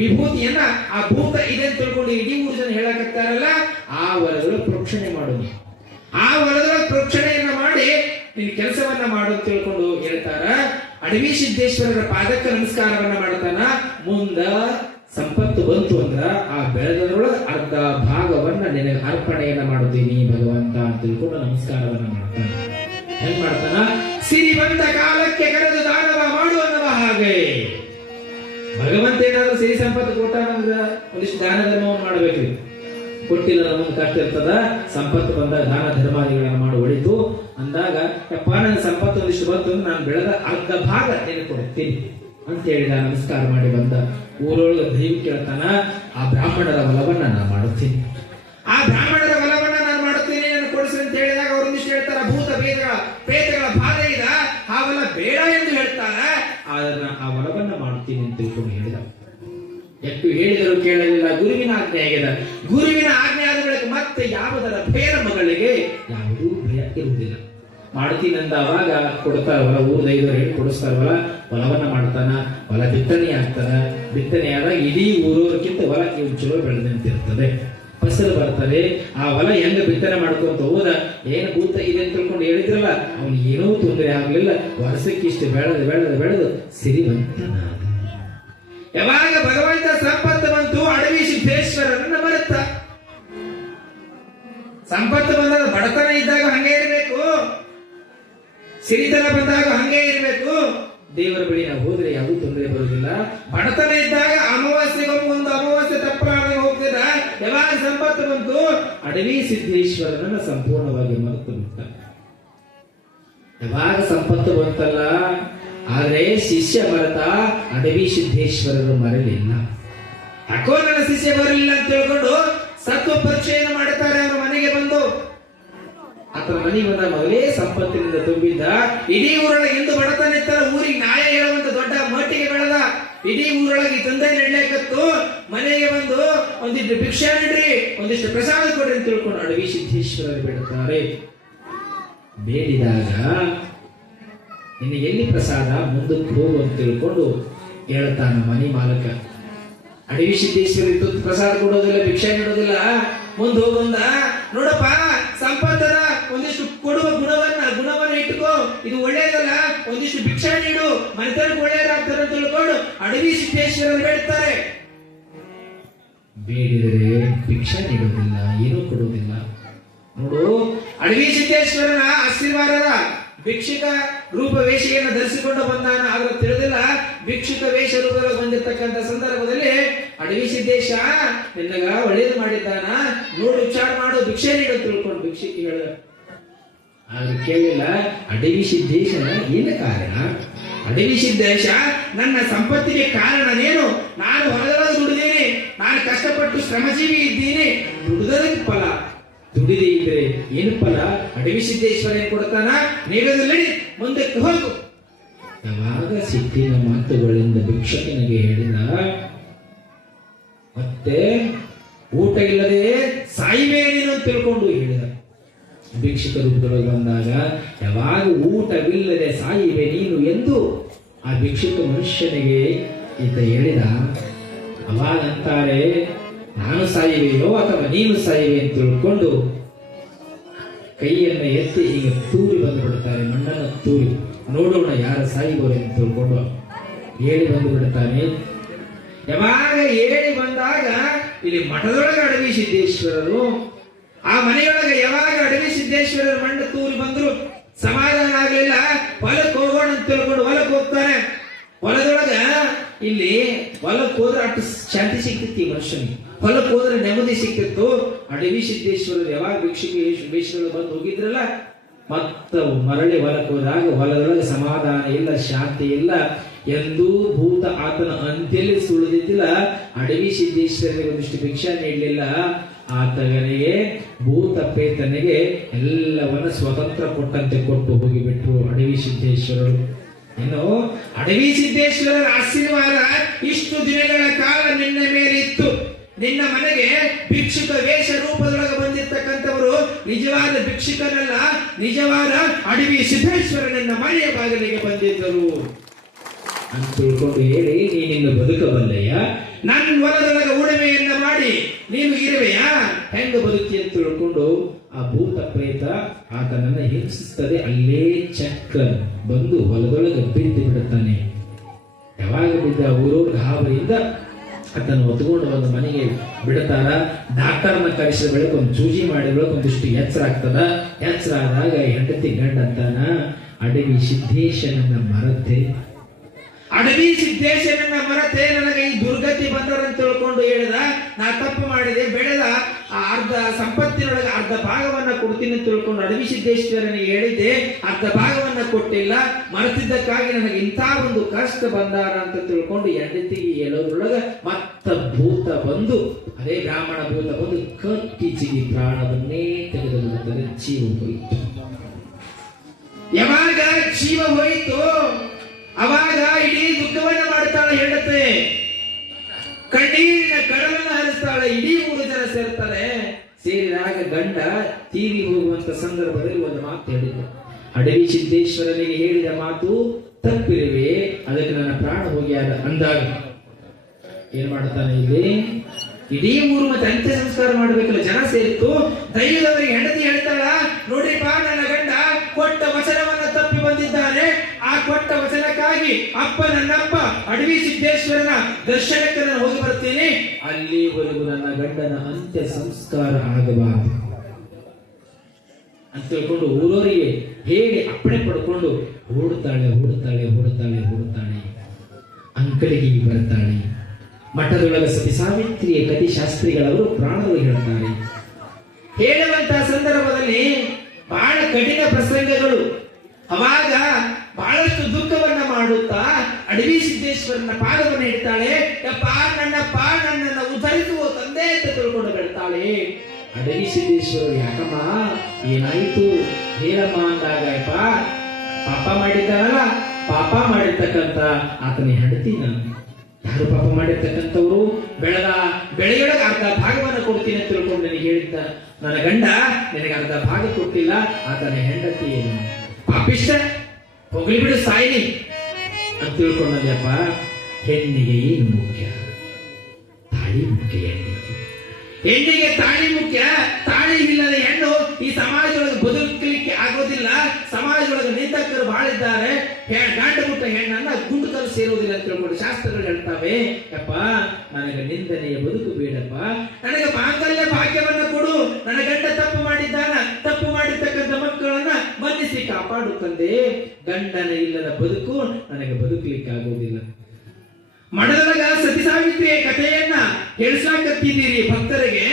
ವಿಭೂತಿಯನ್ನ ಆ ಭೂತ ಇದೆ ಅಂತ ತಿಳ್ಕೊಂಡು ಇಡೀ ಊರು ಜನ ಹೇಳಕತ್ತಾರಲ್ಲ, ಆ ಹೊಲದೊಳಗೆ ಪ್ರೋಕ್ಷಣೆ ಮಾಡೋದು. ಆ ಹೊಲದೊಳಗೆ ಪ್ರೋಕ್ಷಣೆಯನ್ನ ಮಾಡಿ ನಿನ್ ಕೆಲಸವನ್ನ ಮಾಡು ಅಂತ ತಿಳ್ಕೊಂಡು ಹೇಳ್ತಾರ. ಅಡವಿ ಸಿದ್ದೇಶ್ವರರ ಪಾದಕ್ಕೆ ನಮಸ್ಕಾರವನ್ನ ಮಾಡ್ತಾನ. ಮುಂದ ಸಂಪತ್ತು ಬಂತು ಅಂದ್ರ ಆ ಬೆಳೆದರೊಳಗೆ ಅರ್ಧ ಭಾಗವನ್ನ ನಿನಗೆ ಅರ್ಪಣೆಯನ್ನ ಮಾಡುತ್ತೀನಿ ಭಗವಂತ ಅಂತ ತಿಳ್ಕೊಂಡು ನಮಸ್ಕಾರವನ್ನ ಮಾಡ್ತಾನ. ಹೆಂಗ್ ಮಾಡ್ತಾನ? ಸಿರಿ ಬಂದ ಕಾಲಕ್ಕೆ ಕರೆದು ದಾನವ ಮಾಡು ಅನ್ನವ ಹಾಗೆ. ಭಗವಂತ ಏನಾದ್ರೂ ಸಿರಿ ಸಂಪತ್ತು ಕೊಟ್ಟ ಒಂದಿಷ್ಟು ದಾನ ಧರ್ಮವನ್ನು ಮಾಡಬೇಕು. ಕೊಟ್ಟಿಲ್ಲ ನಮಗೆ ಕಷ್ಟ ಇರ್ತದ. ಸಂಪತ್ತು ಬಂದಾಗ ದಾನ ಧರ್ಮಾದಿಗಳನ್ನ ಮಾಡಿ ಒಳಿತು ಅಂದಾಗ, ಯಪ್ಪ ನನ್ನ ಸಂಪತ್ತು ಒಂದಿಷ್ಟು ಬಂತು, ನಾನು ಬೆಳೆದ ಅರ್ಧ ಭಾಗ ನೀನು ಕೊಡ್ತೀನಿ ಅಂತ ಹೇಳಿದ. ನಮಸ್ಕಾರ ಮಾಡಿ ಬಂದ ಊರೊಳಗೆ ದೈವ ಕೇಳ್ತಾನ, ಆ ಬ್ರಾಹ್ಮಣರ ಹೊಲವನ್ನ ನಾನು ಮಾಡುತ್ತೀನಿ, ಆ ಬ್ರಾಹ್ಮಣರ ಹೊಲವನ್ನ ನಾನು ಮಾಡುತ್ತೀನಿ, ನಾನು ಕೊಡಿಸಿ ಅಂತ ಹೇಳಿದಾಗ ಅವರೊಂದಿಷ್ಟು ಹೇಳ್ತಾರ, ಭೂತ ಪ್ರೇತಗಳ ಬಾಧೆ ಇದ, ಆ ಹೊಲ ಬೇಡ ಎಂದು ಹೇಳ್ತಾರ. ಅದನ್ನ ಆ ಹೊಲವನ್ನ ಮಾಡುತ್ತೀನಿ ಅಂತ ತಿಳ್ಕೊಂಡು ಹೇಳಿದ. ಎಷ್ಟು ಹೇಳಿದರೂ ಕೇಳಲಿಲ್ಲ. ಗುರುವಿನ ಆಜ್ಞೆ ಆಗಿದೆ. ಗುರುವಿನ ಆಜ್ಞೆ ಆದ ಬಳಿಕ ಮತ್ತೆ ಯಾವುದರ ಭಯದ ಮಗಳಿಗೆ ಯಾವುದೂ ಭಯ ಇರುವುದಿಲ್ಲ. ಮಾಡ್ತೀನಿ ಅಂದ ಅವಾಗ ಕೊಡ್ತಾರವಲ್ಲ, ಊರ್ ದೈವರು ಹೇಳಿ ಕೊಡಿಸ್ತಾರವಲ್ಲ, ಹೊಲವನ್ನ ಮಾಡ್ತಾನ. ಹೊಲ ಬಿತ್ತನೆ ಆಗ್ತಾನ. ಬಿತ್ತನೆ ಆದಾಗ ಇಡೀ ಊರವರಿಗಿಂತ ಹೊಲ ಇವ್ ಚಲೋ ಬೆಳೆದಂತಿರ್ತದೆ. ಫಸಲು ಬರ್ತಾರೆ. ಆ ಹೊಲ ಹೆಂಗ ಬಿತ್ತನೆ ಮಾಡ್ಕೊಂತ ಹೋದ, ಏನು ಭೂತ ಇದೆ ಅಂತ ತಿಳ್ಕೊಂಡು ಹೇಳಿದ್ರಲ್ಲ, ಅವನು ಏನೂ ತೊಂದರೆ ಆಗ್ಲಿಲ್ಲ. ವರ್ಷಕ್ಕಿಷ್ಟು ಬೆಳೆದು ಬೆಳೆದು ಬೆಳೆದು ಸಿರಿವಂತನಾದ. ಯಾವಾಗ ಭಗವಂತ ಸಂಪತ್ತು ಬಂತು, ಅಡವಿ ಸಿದ್ದೇಶ್ವರರನ್ನ ಮರೆತ. ಸಂಪತ್ತು ಬಂದಾಗ ಬಡತನ ಇದ್ದಾಗ ಹಂಗೆ ಇರಬೇಕು, ಸಿರಿತನ ಬಂದಾಗ ಹಂಗೆ ಇರಬೇಕು. ದೇವರ ಬಳಿ ನಾವು ಹೋದ್ರೆ ಯಾವುದೂ ತೊಂದರೆ ಬರುವುದಿಲ್ಲ. ಬಡತನ ಇದ್ದಾಗ ಅಮಾವಾಸ್ಯೆಗೊಂದು ಅಮಾವಾಸ್ಯೆ ತಪ್ಪಲಾಗಿ ಹೋಗ್ತಿದ. ಯಾವಾಗ ಸಂಪತ್ತು ಬಂತು, ಅಡವಿ ಸಿದ್ದೇಶ್ವರನನ್ನ ಸಂಪೂರ್ಣವಾಗಿ ಮರೆತು ಬಿಟ್ಟ. ಯಾವಾಗ ಸಂಪತ್ತು ಬಂತಲ್ಲ, ಆದ್ರೆ ಶಿಷ್ಯ ಮರೆತ, ಅಡವಿ ಸಿದ್ದೇಶ್ವರರು ಮರಲಿಲ್ಲ. ಯಾಕೋ ನನ್ನ ಶಿಷ್ಯ ಬರಲಿಲ್ಲ ಅಂತ ತಿಳ್ಕೊಂಡು ಸತ್ವ ಪರೀಕ್ಷೆಯನ್ನು ಮಾಡುತ್ತಾರೆ. ಅವರ ಮನೆಗೆ ಬಂದು ಆತನ ಮನೆಗೆ ಬಂದ ಮೊದಲೇ ಸಂಪತ್ತಿನಿಂದ ತುಂಬಿದ್ದ. ಇಡೀ ಊರೊಳಗೆ ಎಂದು ಬಡತನ ಇತ್ತರ, ಊರಿಗೆ ನ್ಯಾಯ ಹೇಳುವಂತ ದೊಡ್ಡ ಮಟ್ಟಿಗೆ ಬೆಳೆದ. ಇಡೀ ಊರೊಳಗೆ ತಂದೆ ನೆಡ್ಲೇಕತ್ತು. ಮನೆಗೆ ಬಂದು ಒಂದಿಷ್ಟು ಭಿಕ್ಷೆ ನೀಡ್ರಿ, ಒಂದಿಷ್ಟು ಪ್ರಸಾದ ಕೊಡ್ರಿ ಅಂತ ತಿಳ್ಕೊಂಡು ಅಡವಿ ಸಿದ್ದೇಶ್ವರರು ಬಿಡುತ್ತಾರೆ. ಬೇಡಿದಾಗ ನಿನ್ನ ಎಲ್ಲಿ ಪ್ರಸಾದ, ಮುಂದಕ್ಕೆ ಹೋಗು ಅಂತ ತಿಳ್ಕೊಂಡು ಹೇಳ್ತಾನ ಮನೆ ಮಾಲಕ. ಅಡವಿ ಸಿದ್ದೇಶ್ವರಿ ತುತ್ತು ಪ್ರಸಾದ ಕೊಡೋದಿಲ್ಲ, ಭಿಕ್ಷೆ ನೀಡೋದಿಲ್ಲ. ಮುಂದೆ ಹೋಗಂದ, ನೋಡಪ್ಪ ಸಂಪತ್ತನ ಒಂದಿಷ್ಟು ಕೊಡುವ ಗುಣವನ್ನ ಇಟ್ಟುಕೋ, ಇದು ಒಳ್ಳೇದಲ್ಲ, ಒಂದಿಷ್ಟು ಭಿಕ್ಷೆ ನೀಡು, ಮನೆತನಕ್ಕೆ ಒಳ್ಳೇದಾಗ್ತಾರೆ ಅಂತ ತಿಳ್ಕೊಂಡು ಅಡವಿ ಸಿದ್ದೇಶ್ವರರು ಬೇಡ್ತಾರೆ. ಬೇಡಿದರೆ ಭಿಕ್ಷೆ ನೀಡೋದಿಲ್ಲ, ಏನೂ ಕೊಡುವುದಿಲ್ಲ. ನೋಡು, ಅಡವಿ ಸಿದ್ದೇಶ್ವರನ ಆಶೀರ್ವಾದದ ಭಿಕ್ಷುಕ ರೂಪ ವೇಷೆಯನ್ನು ಧರಿಸಿಕೊಂಡು ಬಂದಾನ. ಆದ್ರೆ ತಿಳಿದಿಲ್ಲ, ಭಿಕ್ಷುಕ ವೇಷ ರೂಪದಲ್ಲಿ ಬಂದಿರ್ತಕ್ಕಂಥ ಸಂದರ್ಭದಲ್ಲಿ ಅಡವಿ ಸಿದ್ದೇಶ ನಿನ್ನಗ ಒಳ್ಳೇದು ಮಾಡಿದ್ದಾನ, ನೋಡು ವಿಚಾರ ಮಾಡು, ಭಿಕ್ಷೆ ನೀಡು ತಿಳ್ಕೊಂಡು ಭಿಕ್ಷುಕಿ ಹೇಳ. ಆದ್ರೆ ಕೇಳಿಲ್ಲ, ಅಡವಿ ಸಿದ್ದೇಶನ ಏನು ಕಾರಣ? ಅಡವಿ ಸಿದ್ದೇಶ ನನ್ನ ಸಂಪತ್ತಿಗೆ ಕಾರಣನೇನು? ನಾನು ಹೊರಗಡೆ ದುಡಿದೀನಿ, ನಾನು ಕಷ್ಟಪಟ್ಟು ಶ್ರಮಜೀವಿ ಇದ್ದೀನಿ, ದುಡಿದಕ್ಕೆ ಫಲ. ದುಡಿದೇ ಇದ್ರೆ ಏನು ಫಲ? ಅಡವಿ ಸಿದ್ದೇಶ್ವರ ಏನ್ ಕೊಡ್ತಾನ? ನೀಡೋದಿಲ್ಲ, ಮುಂದಕ್ಕೆ ಹೋಗು. ಯಾವಾಗ ಸಿಟ್ಟಿನ ಮಾತುಗಳಿಂದ ಭಿಕ್ಷಕನಿಗೆ ಹೇಳಿದ, ಮತ್ತೆ ಊಟ ಇಲ್ಲದೆ ಸಾಯಿವೆ ನೀನು ತಿಳ್ಕೊಂಡು ಹೇಳಿದ. ಭಿಕ್ಷುಕ ರೂಪದೊಳಗೆ ಬಂದಾಗ ಯಾವಾಗ ಊಟವಿಲ್ಲದೆ ಸಾಯಿವೆ ನೀನು ಎಂದು ಆ ಭಿಕ್ಷುಕ ಮನುಷ್ಯನಿಗೆ ಈತ ಹೇಳಿದ, ಅವಾಗಂತಾರೆ ನಾನು ಸಾಯುವೆಯೋ ಅಥವಾ ನೀನು ಸಾಯುವೆ ಅಂತ ತಿಳ್ಕೊಂಡು ಕೈಯನ್ನ ಎತ್ತಿ ಈಗ ತೂರಿ ಬಂದು ಬಿಡುತ್ತಾರೆ. ಮಣ್ಣನ್ನು ತೂರಿ ನೋಡೋಣ ಯಾರ ಸಾಯಿಬೋರೆ ಅಂತ ತಿಳ್ಕೊಂಡು ಹೇಳಿ ಬಂದು ಬಿಡುತ್ತಾನೆ. ಯಾವಾಗ ಹೇಳಿ ಬಂದಾಗ ಇಲ್ಲಿ ಮಠದೊಳಗೆ ಅಡವಿ ಸಿದ್ದೇಶ್ವರರು, ಆ ಮನೆಯೊಳಗೆ ಯಾವಾಗ ಅಡವಿ ಸಿದ್ದೇಶ್ವರರು ಮಣ್ಣು ತೂರಿ ಬಂದ್ರು ಸಮಾಧಾನ ಆಗ್ಲಿಲ್ಲ. ಹೊಲಕ್ಕೆ ಹೋಗೋಣ ಅಂತ ತಿಳ್ಕೊಂಡು ಹೊಲಕ್ಕೆ ಹೋಗ್ತಾನೆ. ಹೊಲದೊಳಗ ಇಲ್ಲಿ ಹೊಲಕ್ಕೆ ಹೋದ್ರೆ ಅಷ್ಟು ಶಾಂತಿ ಸಿಕ್ತಿತ್ತು ಈ ಮನುಷ್ಯನಿಗೆ, ಹೊಲಕ್ಕೆ ಹೋದ್ರೆ ನೆಮ್ಮದಿ ಸಿಕ್ತಿತ್ತು. ಅಡವಿ ಸಿದ್ದೇಶ್ವರರು ಯಾವಾಗ ಭಿಕ್ಷುಕರು ಬಂದು ಹೋಗಿದ್ರಲ್ಲ, ಮತ್ತ ಮರಳಿ ಹೊಲಕ್ಕೆ ಹೋದಾಗ ಹೊಲದೊಳಗೆ ಸಮಾಧಾನ ಇಲ್ಲ, ಶಾಂತಿ ಇಲ್ಲ. ಎಂದೂ ಭೂತ ಆತನ ಅಂತ್ಯಲ್ಲಿ ಸುಳಿದಿದ್ದಿಲ್ಲ. ಅಡವಿ ಸಿದ್ದೇಶ್ವರನಿಗೆ ಒಂದಿಷ್ಟು ಭಿಕ್ಷೆ ನೀಡಲಿಲ್ಲ. ಆತನಿಗೆ ಭೂತ ಪ್ರೇತನಿಗೆ ಎಲ್ಲವನ್ನ ಸ್ವತಂತ್ರ ಕೊಟ್ಟಂತೆ ಕೊಟ್ಟು ಹೋಗಿಬಿಟ್ರು ಅಡವಿ ಸಿದ್ದೇಶ್ವರರು. ಇನ್ನು ಅಡವಿ ಸಿದ್ದೇಶ್ವರರ ಆಶೀರ್ವಾದ ಇಷ್ಟು ದಿನಗಳ ಕಾಲ ನಿನ್ನ ಮೇಲೆ ಇತ್ತು. ನಿನ್ನ ಮನೆಗೆ ಭಿಕ್ಷುಕ ವೇಷ ರೂಪದೊಳಗೆ ಬಂದಿರ್ತಕ್ಕಂಥವರು ನಿಜವಾದ ಭಿಕ್ಷುಕನಲ್ಲ, ನಿಜವಾದ ಅಡವಿ ಸಿದ್ದೇಶ್ವರನನ್ನ ಮನೆಯ ಬಾಗಿಲಿಗೆ ಬಂದಿದ್ದರು ಅಂತ ತಿಳ್ಕೊಂಡು ಹೇಳಿ, ನೀನಿನ್ನು ಬದುಕಬಲ್ಲೆಯ? ನನ್ನ ಹೊಲದೊಳಗೆ ಉಳುಮೆಯನ್ನ ಮಾಡಿ ನೀನು ಇರುವೆಯ? ಹೆಂಗ ಬದುಕಿ ಅಂತ ತಿಳ್ಕೊಂಡು ಆ ಭೂತ ಪ್ರೇತ ಆತನನ್ನ ಹಿಂಸಿಸ್ತದೆ. ಅಲ್ಲೇ ಚಕ್ಕ ಬಂದು ಹೊಲದೊಳಗೆ ಬಿದ್ದು ಬಿಡುತ್ತಾನೆ. ಯಾವಾಗ ಬಿದ್ದ ಊರೂರು ಗಾಬರಿಯಿಂದ ಆತನ ಹೊತ್ಕೊಂಡು ಒಂದು ಮನೆಗೆ ಬಿಡ್ತಾರ. ಡಾಕ್ಟರ್ನ ಕರೆಸಿದ ಬಳಿಕ ಒಂದು ಚೂಜಿ ಮಾಡಿದ ಬಳಿಕ ಒಂದಿಷ್ಟು ಎಚ್ಚರ ಆಗ್ತದ. ಎಚ್ಚರ ಆದಾಗ ಹೆಂಡತಿ ಗಂಡ ಅಂತಾನ, ಅಡವಿ ಸಿದ್ದೇಶನನ್ನ ಮರತೆ, ಅಡವಿ ಸಿದ್ದೇಶನನ್ನ ಮರತೆ, ನನಗೆ ಈ ದುರ್ಗತಿ ಬಂದರಂತ ತಿಳ್ಕೊಂಡು ಹೇಳಿದ. ನಾ ತಪ್ಪು ಮಾಡಿದೆ, ಬೆಳೆದ ಆ ಅರ್ಧ ಸಂಪತ್ತಿನೊಳಗೆ ಅರ್ಧ ಭಾಗವನ್ನ ಕೊಡ್ತೀನಿ ಅಂತ ತಿಳ್ಕೊಂಡು ಅಡವಿ ಸಿದ್ದೇಶ್ವರನಿಗೆ ಹೇಳಿದ್ದೆ. ಅರ್ಧ ಭಾಗವನ್ನ ಕೊಟ್ಟಿಲ್ಲ, ಮರೆತಿದ್ದಕ್ಕಾಗಿ ನನಗೆ ಇಂಥ ಒಂದು ಕಷ್ಟ ಬಂದಾರ ಅಂತ ತಿಳ್ಕೊಂಡು ಹೆಂಡತಿಗೆ ಹೇಳೋದ್ರೊಳಗ ಮತ್ತ ಭೂತ ಬಂದು, ಅದೇ ಬ್ರಾಹ್ಮಣ ಭೂತ ಬಂದು ಕಟ್ಟಿಚಿಗಿ ಪ್ರಾಣವನ್ನೇ ತೆಗೆದುಕೊಳ್ಳುತ್ತದೆ. ಜೀವ ಹೋಯಿತು. ಯಾವಾಗ ಜೀವ ಹೋಯಿತು ಅವಾಗ ಇಡೀ ದುಃಖವನ್ನ ಮಾಡ್ತಾಳೆ ಹೆಂಡತಿ. ಕಣ್ಣೀರಿನ ಕಡಲನ್ನ ಹರಿಸ್ತಾಳೆ. ಇಡೀ 3 ಜನ ಸೇರ್ತಾರೆ. ಸೇರಿದಾಗ ಗಂಡ ತೀರಿ ಹೋಗುವಂತ ಸಂದರ್ಭದಲ್ಲಿ ಒಂದು ಮಾತು ಹೇಳಿದ. ಅಡವಿ ಸಿದ್ದೇಶ್ವರನಿಗೆ ಹೇಳಿದ ಮಾತು ತಪ್ಪಿರುವೆ, ಅದಕ್ಕೆ ನನ್ನ ಪ್ರಾಣ ಹೋಗ್ಯಾದ ಅಂದಾಗ ಏನ್ ಮಾಡ್ತಾನೆ ಇಲ್ಲಿ? ಇಡೀ ಊರು ಮತ್ತೆ ಅಂತ್ಯ ಸಂಸ್ಕಾರ ಮಾಡ್ಬೇಕಲ್ಲ, ಜನ ಸೇರಿತ್ತು. ದೈವದವರಿಗೆ ಹೆಂಡತಿ ಹೇಳ್ತಾಳ, ನೋಡ್ರಿಪ್ಪ, ನನ್ನ ಗಂಡ ಕೊಟ್ಟ ವಚನವನ್ನ ತಪ್ಪಿ ಬಂದಿದ್ದಾನೆ. ಆ ಕೊಟ್ಟ ವಚನಕ್ಕಾಗಿ ನನ್ನಪ್ಪ ಅಡವಿ ಸಿದ್ದೇಶ್ವರನ ದರ್ಶನಕ್ಕೆ ನಾನು ಹೋಗಿ ಬರ್ತೀನಿ. ಅಲ್ಲಿವರೆಗೂ ನನ್ನ ಗಂಡನ ಅಂತ್ಯ ಸಂಸ್ಕಾರ ಆಗಬಾರದು ಅಂತ ತಿಳ್ಕೊಂಡು ಊರವರಿಗೆ ಹೇಳಿ ಅಪ್ಪಣೆ ಪಡ್ಕೊಂಡು ಓಡುತ್ತಾಳೆ. ಅಂಕಲಿಗೆ ಬರ್ತಾಳೆ. ಮಠದೊಳಗ ಸತಿ ಸಾವಿತ್ರಿಯ ಕತಿ ಶಾಸ್ತ್ರಿಗಳವರು ಪ್ರಾಣಗಳು ಹೇಳ್ತಾರೆ. ಹೇಳುವಂತಹ ಸಂದರ್ಭದಲ್ಲಿ ಬಹಳ ಕಠಿಣ ಪ್ರಸಂಗಗಳು. ಅವಾಗ ಬಹಳಷ್ಟು ದುಃಖವನ್ನ ಮಾಡುತ್ತಾ ಅಡವಿ ಸಿದ್ದೇಶ್ವರನ ಪಾದವನ್ನು ಇಡ್ತಾಳೆ. ನನ್ನನ್ನ ಉದ್ಧರಿಸುವ ತಂದೆ ಅಂತ ತಿಳ್ಕೊಂಡು ಬಿಡ್ತಾಳೆ. ಅಡವಿ ಸಿದ್ದೇಶ್ವರರು ಯಾಕಮ್ಮ ಏನಾಯ್ತು ಹೇಳಮ್ಮ ಅಂದಾಗ, ಪಾಪ ಮಾಡಿದ್ದಾರಲ್ಲ, ಪಾಪ ಮಾಡಿರ್ತಕ್ಕಂಥ ಆತನ ಹೆಂಡತಿ ನಾನು. ಯಾರು ಪಾಪ ಮಾಡಿರ್ತಕ್ಕಂಥವ್ರು? ಬೆಳೆಯೊಳಗೆ ಅರ್ಧ ಭಾಗವನ್ನು ಕೊಡ್ತೀನಿ ಅಂತ ತಿಳ್ಕೊಂಡು ನನಗೆ ಹೇಳಿದ್ದ ನನ್ನ ಗಂಡ ನಿನಗೆ ಅರ್ಧ ಭಾಗ ಕೊಟ್ಟಿಲ್ಲ. ಆತನ ಹೆಂಡತಿ ಏನು ಪಾಪಿಷ್ಟ, ಹೋಗ್ಲಿ ಬಿಡು, ಸಾಯಿನಿ ಅಂತ ತಿಳ್ಕೊಂಡಲ್ಲಪ್ಪ. ಹೆಣ್ಣಿಗೆ ಏನು ಮುಖ್ಯ? ತಾಳಿ ಮುಖ್ಯ. ಹೆಣ್ಣಿಗೆ ತಾಳಿ ಮುಖ್ಯ. ತಾಳಿ ಇಲ್ಲದ ಹೆಣ್ಣು ಈ ಸಮಾಜದೊಳಗೆ ಬದುಕಲಿಕ್ಕೆ ಆಗೋದಿಲ್ಲ. ಸಮಾಜದೊಳಗೆ ನಿಂದಕರು ಬಹಳ ಇದ್ದಾರೆ. ಗಂಡ ಮುಟ್ಟ ಹೆಣ್ಣನ್ನ ಗುಂಡುಕಲು ಸೇರುವುದಿಲ್ಲ ಅಂತ ತಿಳ್ಕೊಂಡು ಶಾಸ್ತ್ರಗಳು ಹೇಳ್ತಾವೆ. ಯಪ್ಪ, ನನಗೆ ನಿಂದನೆಯ ಬದುಕು ಬೇಡಪ್ಪ, ನನಗೆ ಮಾಂಗಲ್ಯ ಭಾಗ್ಯವನ್ನ ಕೊಡು. ನನ್ನ ಗಂಡ ತಪ್ಪು ಮಾಡಿದ್ದಾನ, ತಪ್ಪು ಮಾಡಿರ್ತಕ್ಕಂಥ ಮಕ್ಕಳನ್ನ ಮನ್ನಿಸಿ ಕಾಪಾಡು ತಂದೆ. ಗಂಡನ ಇಲ್ಲದ ಬದುಕು ನನಗೆ ಬದುಕಲಿಕ್ಕೆ ಆಗೋದಿಲ್ಲ. ಮಠದೊಳಗ ಸತಿ ಸಾವಿತ್ರಿಯ ಕಥೆಯನ್ನ ಹೇಳಿಸಾಕತ್ತಿದ್ದೀರಿ ಭಕ್ತರಿಗೆ.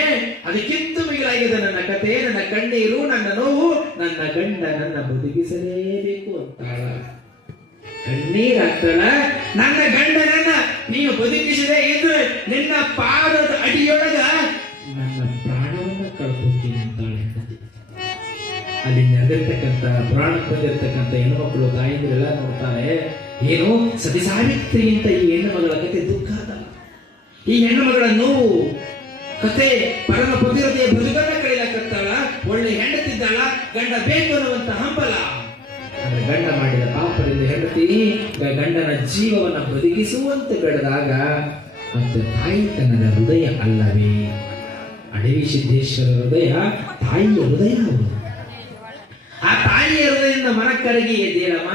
ಅದಕ್ಕಿಂತ ಮಿಗಿಲಾಗಿದೆ ನನ್ನ ಕಥೆ, ನನ್ನ ಕಣ್ಣೀರು, ನನ್ನ ನೋವು. ನನ್ನ ಗಂಡ ನನ್ನ ಬದುಕಿಸಲೇಬೇಕು ಅಂತಾಳ. ಕಣ್ಣೀರಾಗ್ತಾಳ. ನನ್ನ ಗಂಡನನ್ನ ನೀನು ಬದುಕಿಸದೆ ಇದ್ರೆ ನಿನ್ನ ಪಾದದ ಅಡಿಯೊಳಗ ನನ್ನ ಪ್ರಾಣವನ್ನ ಕಳ್ಕೊತೀನಿ ಅಂತಾಳೆ. ಅಲ್ಲಿ ನೆರೆದಿರ್ತಕ್ಕಂಥ ಪುರಾಣಕ್ಕೆ ಬಂದಿರತಕ್ಕಂಥ ಹೆಣ್ಣುಮಕ್ಕಳು ತಾಯಿಂದ್ರೆಲ್ಲ ನೋಡ್ತಾರೆ, ಏನು ಸತಿ ಸಾವಿತ್ರಿಗಿಂತ ಈ ಹೆಣ್ಣು ಮಗಳ ಕತೆ ದುಃಖ ಅದ. ಈ ಹೆಣ್ಣು ಮಗಳ ನೋವು ಕತೆ ಪರಮ ಪತಿರತೆಯ ಬದುಕನ್ನ ಕಳೆಯಲಾಕತ್ತಾಳ. ಒಳ್ಳೆ ಹೆಂಡತಿದ್ದಾಳ, ಗಂಡ ಬೇಕು ಅನ್ನುವಂತ ಹಂಬಲ. ಗಂಡ ಮಾಡಿದ ಪಾಪದಿಂದ ಹೆಂಡತಿ ಗಂಡನ ಜೀವವನ್ನ ಬದುಕಿಸುವಂತೆ ಬೆಳೆದಾಗ ಅಂತ ತಾಯಿತನದ ಹೃದಯ ಅಲ್ಲವೇ? ಅಡವಿ ಸಿದ್ದೇಶ್ವರ ಹೃದಯ ತಾಯಿಯ ಹೃದಯ. ಆ ತಾಯಿಯ ಹೃದಯದಿಂದ ಮನಕ್ಕರಗಿ ಎದ್ದೇಳಮ್ಮ,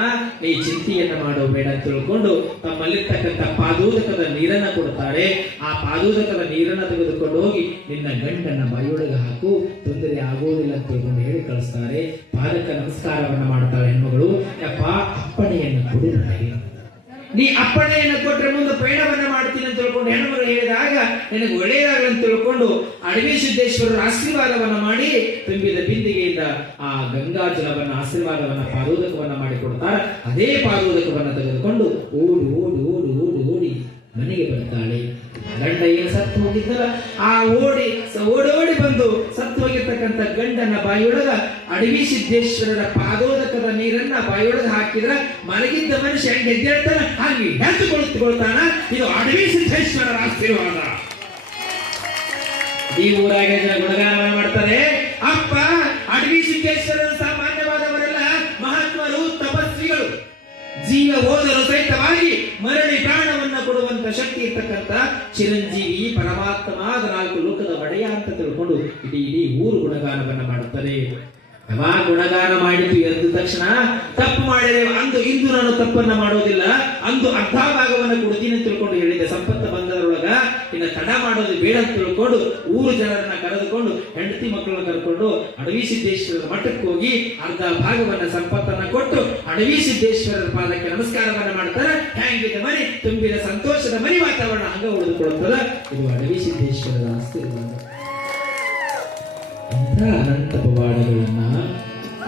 ಈ ಚಿಂತೆಯನ್ನ ಮಾಡೋ ಬೇಡ ಅಂತ ತಿಳ್ಕೊಂಡು ತಮ್ಮಲ್ಲಿರ್ತಕ್ಕಂಥ ಪಾದೋದಕದ ನೀರನ್ನ ಕೊಡ್ತಾರೆ. ಆ ಪಾದೋದಕದ ನೀರನ್ನ ತೆಗೆದುಕೊಂಡು ಹೋಗಿ ನಿನ್ನ ಗಂಡನ ಬಾಯಿಯೊಳಗೆ ಹಾಕು, ತೊಂದರೆ ಆಗೋದಿಲ್ಲ ಅಂತ ತಿಳ್ಕೊಂಡು ಹೇಳಿ ಕಳಿಸ್ತಾರೆ. ಪಾದಕ ನಮಸ್ಕಾರವನ್ನ ಮಾಡ್ತಾಳೆ ಹೆಣ್ಮಗಳು. ಯಪ್ಪ, ಅಪ್ಪಣೆಯನ್ನು ಕೊಡಿ ನನಗೆ. ನೀ ಅಪ್ಪಣೆಯನ್ನು ಕೊಟ್ಟರೆ ಮುಂದೆ ಪಯಣವನ್ನ ಮಾಡ್ತೀನಿ ಅಂತ ತಿಳ್ಕೊಂಡು ಹೆಣ್ಮಗಳು ಹೇಳಿದಾಗ ನಿನಗೆ ಒಳ್ಳೆಯದಾಗಲಿ ಅಂತ ತಿಳ್ಕೊಂಡು ಅಡವಿ ಸಿದ್ದೇಶ್ವರರ ಆಶೀರ್ವಾದವನ್ನ ಮಾಡಿ ತುಂಬಿದ ಬಿಂದಿಗೆಯಿಂದ ಆ ಗಂಗಾಜಲವನ್ನ ಆಶೀರ್ವಾದವನ್ನ ಪಾದೋದಕವನ್ನ ಮಾಡಿ ಕೊಡ್ತಾರೆ. ಅದೇ ಪಾದೋದಕವನ್ನ ತೆಗೆದುಕೊಂಡು ಓಡಿ ಓಡಿ ಓಡಿ ಓಡಿ ಓಡಿ ಮನೆಗೆ ಬರ್ತಾಳೆ. ಗಂಡ ಏನು ಸತ್ತು ಹೋಗಿದ್ದಲ್ಲ, ಆ ಓಡೋಡಿ ಬಂದು ಸತ್ತು ಹೋಗಿರ್ತಕ್ಕಂಥ ಗಂಡನ ಬಾಯಿಯೊಳಗ ಅಡವಿ ಸಿದ್ದೇಶ್ವರರ ಪಾದೋದಕದ ನೀರನ್ನ ಬಾಯಿಯೊಳಗೆ ಹಾಕಿದ್ರ ಮಲಗಿದ್ದ ಮನುಷ್ಯ ಹೆಂಗೆ ಎದ್ದೇಳ್ತಾನ ಹಾಗೆ ಎದ್ದುಕೊಳ್ತಾನ. ಇದು ಅಡವಿ ಸಿದ್ದೇಶ್ವರರ ಆಶೀರ್ವಾದ. ಈ ಊರಾಗ ಜನ ಗುಣಗಾನವನ್ನು ಮಾಡ್ತಾರೆ. ಅಪ್ಪ ಅಡವಿ ಸಿದ್ದೇಶ್ವರರು ಸಾಮಾನ್ಯವಾದವರೆಲ್ಲ ಮಹಾತ್ಮರು, ತಪಸ್ವಿಗಳು. ಜೀವ ಹೋದರೂ ಸಹಿತವಾಗಿ ಮರಳಿ ಪ್ರಾಣವನ್ನ ಕೊಡುವಂತ ಶಕ್ತಿ ಇರ್ತಕ್ಕಂಥ ಚಿರಂಜೀವಿ ಪರಮಾತ್ಮ, 4 ಲೋಕದ ಒಡೆಯ ಅಂತ ತಿಳ್ಕೊಂಡು ಇಡೀ ಊರು ಗುಣಗಾನವನ್ನ ಮಾಡುತ್ತದೆ. ಯಾವಾಗ ಗುಣಗಾನ ಮಾಡಿತು ಎದ್ದ ತಕ್ಷಣ ತಪ್ಪು ಮಾಡಿದೆ ಅಂದು ಇಂದು ನಾನು ತಪ್ಪನ್ನ ಮಾಡೋದಿಲ್ಲ, ಅಂದು ಅರ್ಧ ಭಾಗವನ್ನು ಕೊಡ್ತೀನಿ ಅಂತ ತಿಳ್ಕೊಂಡು ಹೇಳಿದೆ. ಸಂಪತ್ತು ಬಂದರೊಳಗ ಇನ್ನು ತಡ ಮಾಡೋದು ಬೇಡ ಅಂತ ತಿಳ್ಕೊಂಡು ಊರು ಜನರನ್ನ ಕರೆದುಕೊಂಡು ಹೆಂಡತಿ ಮಕ್ಕಳನ್ನ ಕರ್ಕೊಂಡು ಅಡವಿ ಸಿದ್ದೇಶ್ವರರ ಮಠಕ್ಕೆ ಹೋಗಿ ಅರ್ಧ ಭಾಗವನ್ನ ಸಂಪತ್ತನ್ನ ಕೊಟ್ಟು ಅಡವಿ ಸಿದ್ದೇಶ್ವರರ ಪಾದಕ್ಕೆ ನಮಸ್ಕಾರವನ್ನ ಮಾಡ್ತಾರೆ. ಹ್ಯಾಂಗಿದೆ ಮನೆ ತುಂಬಿದ ಸಂತೋಷದ ಮನೆ ವಾತಾವರಣ ಹಂಗ ಉಳಿದುಕೊಳ್ಳುತ್ತದೆ. ಇದು ಅಡವಿ ಸಿದ್ದೇಶ್ವರರ ಆಶೀರ್ವಾದ. ಅನಂತ ಪವಾಡಗಳನ್ನ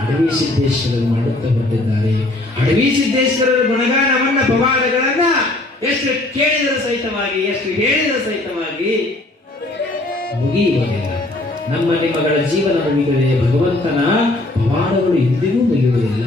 ಅಡವಿ ಸಿದ್ದೇಶ್ವರರು ಮಾಡುತ್ತಾ ಬಂದಿದ್ದಾರೆ. ಅಡವಿ ಸಿದ್ದೇಶ್ವರರ ಗುಣಗಾನವನ್ನ, ಪವಾಡಗಳನ್ನ ಎಷ್ಟು ಕೇಳಿದರೂ ಸಹಿತವಾಗಿ, ಎಷ್ಟು ಹೇಳಿದರೂ ಸಹಿತವಾಗಿ ಮುಗಿಯುವುದಿಲ್ಲ. ನಮ್ಮ ನಿಮ್ಮಗಳ ಜೀವನ ಮುಗಿದರೆ ಭಗವಂತನ ಪವಾಡಗಳು ಎಂದಿಗೂ ಮುಗಿಯುವುದಿಲ್ಲ.